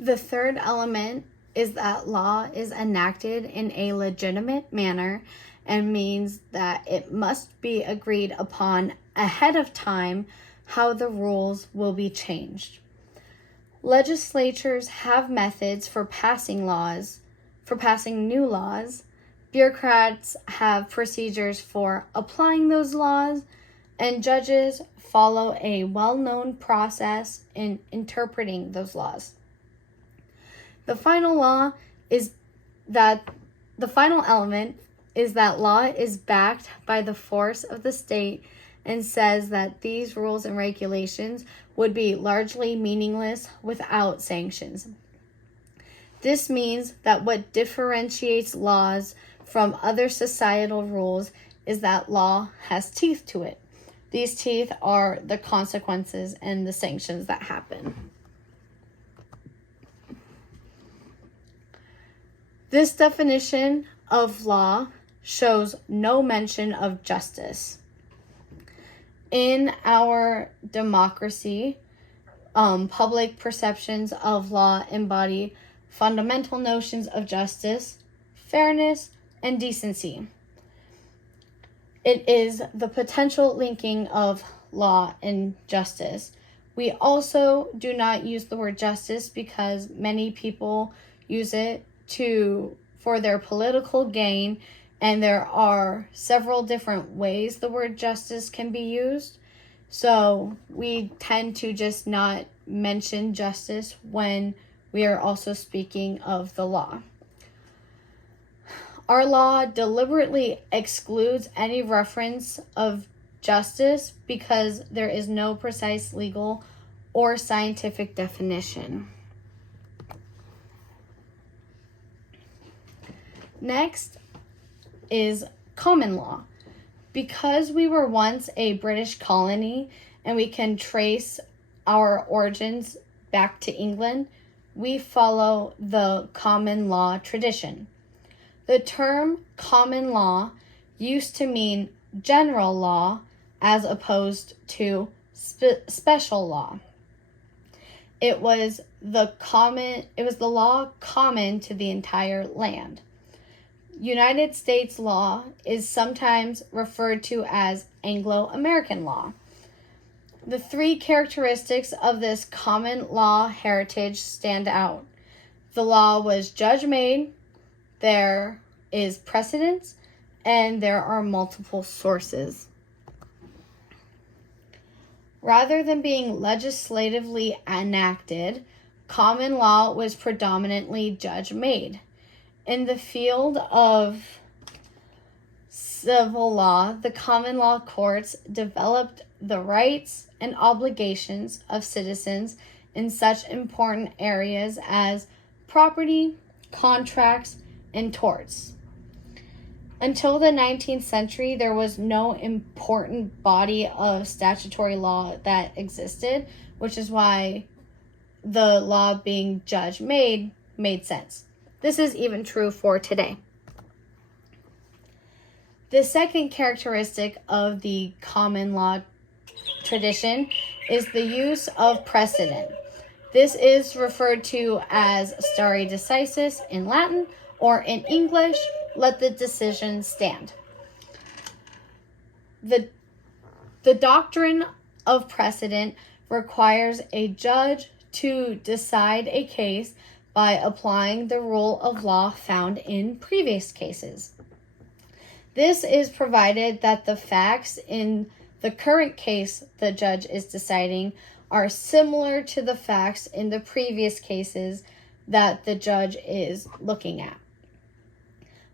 The third element is that law is enacted in a legitimate manner and means that it must be agreed upon ahead of time how the rules will be changed. Legislatures have methods for passing new laws. Bureaucrats have procedures for applying those laws, and judges follow a well-known process in interpreting those laws. The final element is that law is backed by the force of the state and says that these rules and regulations would be largely meaningless without sanctions. This means that what differentiates laws from other societal rules is that law has teeth to it. These teeth are the consequences and the sanctions that happen. This definition of law shows no mention of justice. In our democracy, public perceptions of law embody fundamental notions of justice, fairness, and decency. It is the potential linking of law and justice. We also do not use the word justice because many people use it for their political gain, and there are several different ways the word justice can be used. So we tend to just not mention justice when we are also speaking of the law. Our law deliberately excludes any reference of justice because there is no precise legal or scientific definition. Next is common law. Because we were once a British colony and we can trace our origins back to England, we follow the common law tradition. The term common law used to mean general law as opposed to special law. It was the law common to the entire land. United States law is sometimes referred to as Anglo-American law. The three characteristics of this common law heritage stand out. The law was judge-made, there is precedence, and there are multiple sources. Rather than being legislatively enacted, common law was predominantly judge-made. In the field of civil law, the common law courts developed the rights and obligations of citizens in such important areas as property, contracts, and torts. Until the 19th century, there was no important body of statutory law that existed, which is why the law being judge-made made sense. This is even true for today. The second characteristic of the common law tradition is the use of precedent. This is referred to as stare decisis in Latin, or in English, let the decision stand. The doctrine of precedent requires a judge to decide a case by applying the rule of law found in previous cases. This is provided that the facts in the current case the judge is deciding are similar to the facts in the previous cases that the judge is looking at.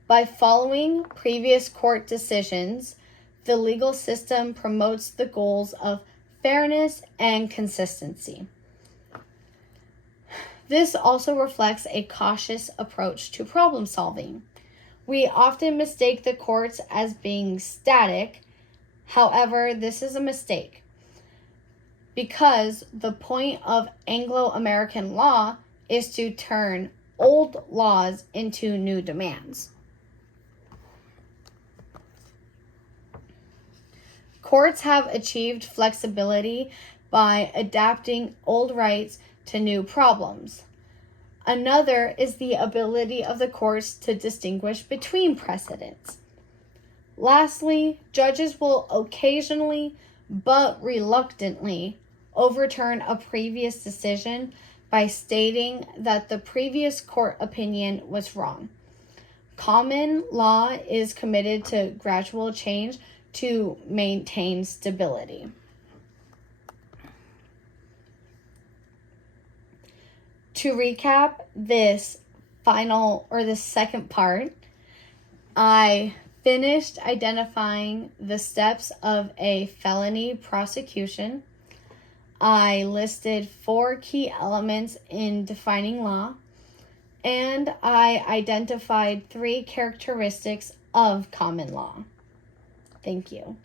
By following previous court decisions, the legal system promotes the goals of fairness and consistency. This also reflects a cautious approach to problem solving. We often mistake the courts as being static. However, this is a mistake because the point of Anglo-American law is to turn old laws into new demands. Courts have achieved flexibility by adapting old rights to new problems. Another is the ability of the courts to distinguish between precedents. Lastly, judges will occasionally, but reluctantly, overturn a previous decision by stating that the previous court opinion was wrong. Common law is committed to gradual change to maintain stability. To recap this second part, I finished identifying the steps of a felony prosecution. I listed 4 key elements in defining law, and I identified 3 characteristics of common law. Thank you.